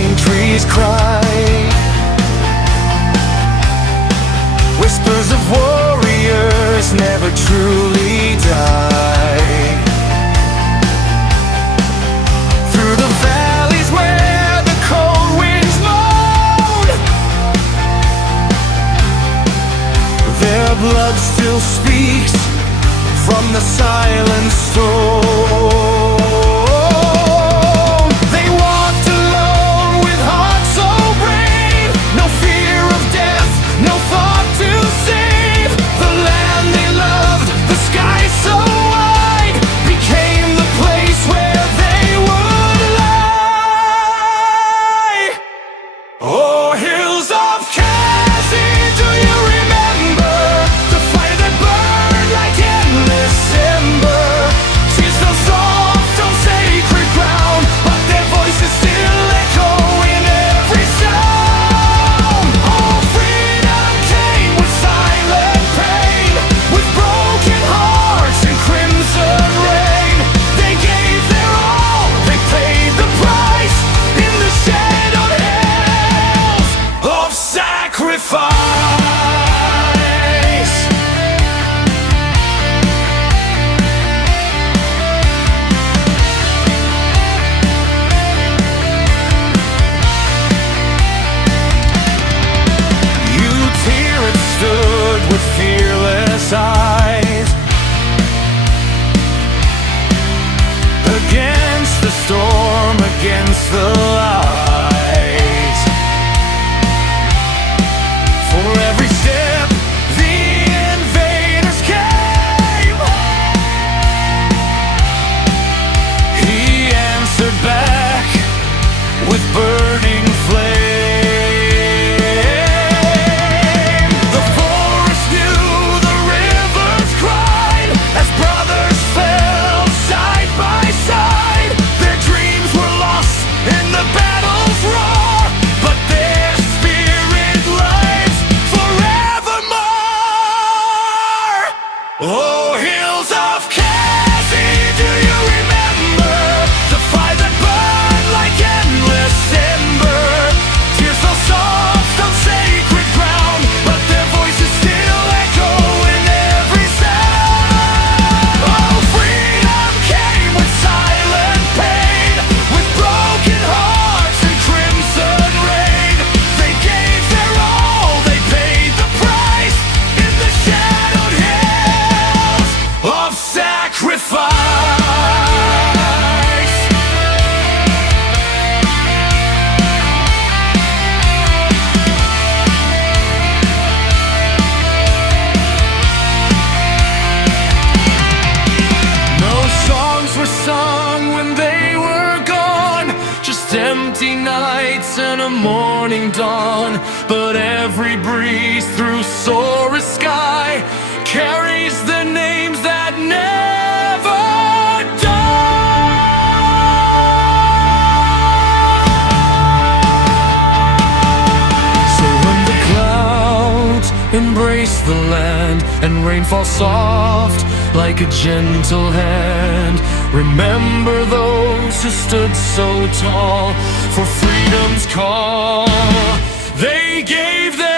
pine trees cry, whispers of warriors never truly die. Through the valleys where the cold winds moan, their blood still speaks from the silent stone. They walked alone with hearts so brave, no fear of death, no thought to save. The land they loved, the sky so wide, became the place where they would lie. Oh, hills of khasi, do you remember the fire that burned like endless ember? Tears fell soft on sacred ground, but their voices still echo in every sound. Oh, freedom came with silent pain, with broken hearts and crimson rain. They gave their all, they paid the price in the shadowed hills of sacrifice. You Tirot stood with fearless eyes against the storm, against the lies. For every step the invaders came, he answered back with burning flame. The forest knew, the rivers cried, as brothers fell side by side. Their dreams were lost in the battle's roar, but their spirit lives forevermore. Oh, hills of khasi, do you remember the fire that burned like endless ember? Tears fell soft on sacred ground, but their voices still echo in every sound. Oh, freedom came with silent pain, with broken hearts and crimson rain. They gave their all, they paid the price in the shadowed hills of sacrifice. No songs were sung when they were gone, just empty nights and a morning dawn. But every breeze through sorest sky carries the names that never die. So when the clouds embrace the land and rain falls soft like a gentle hand, remember those who stood so tall for freedom's call. They gave their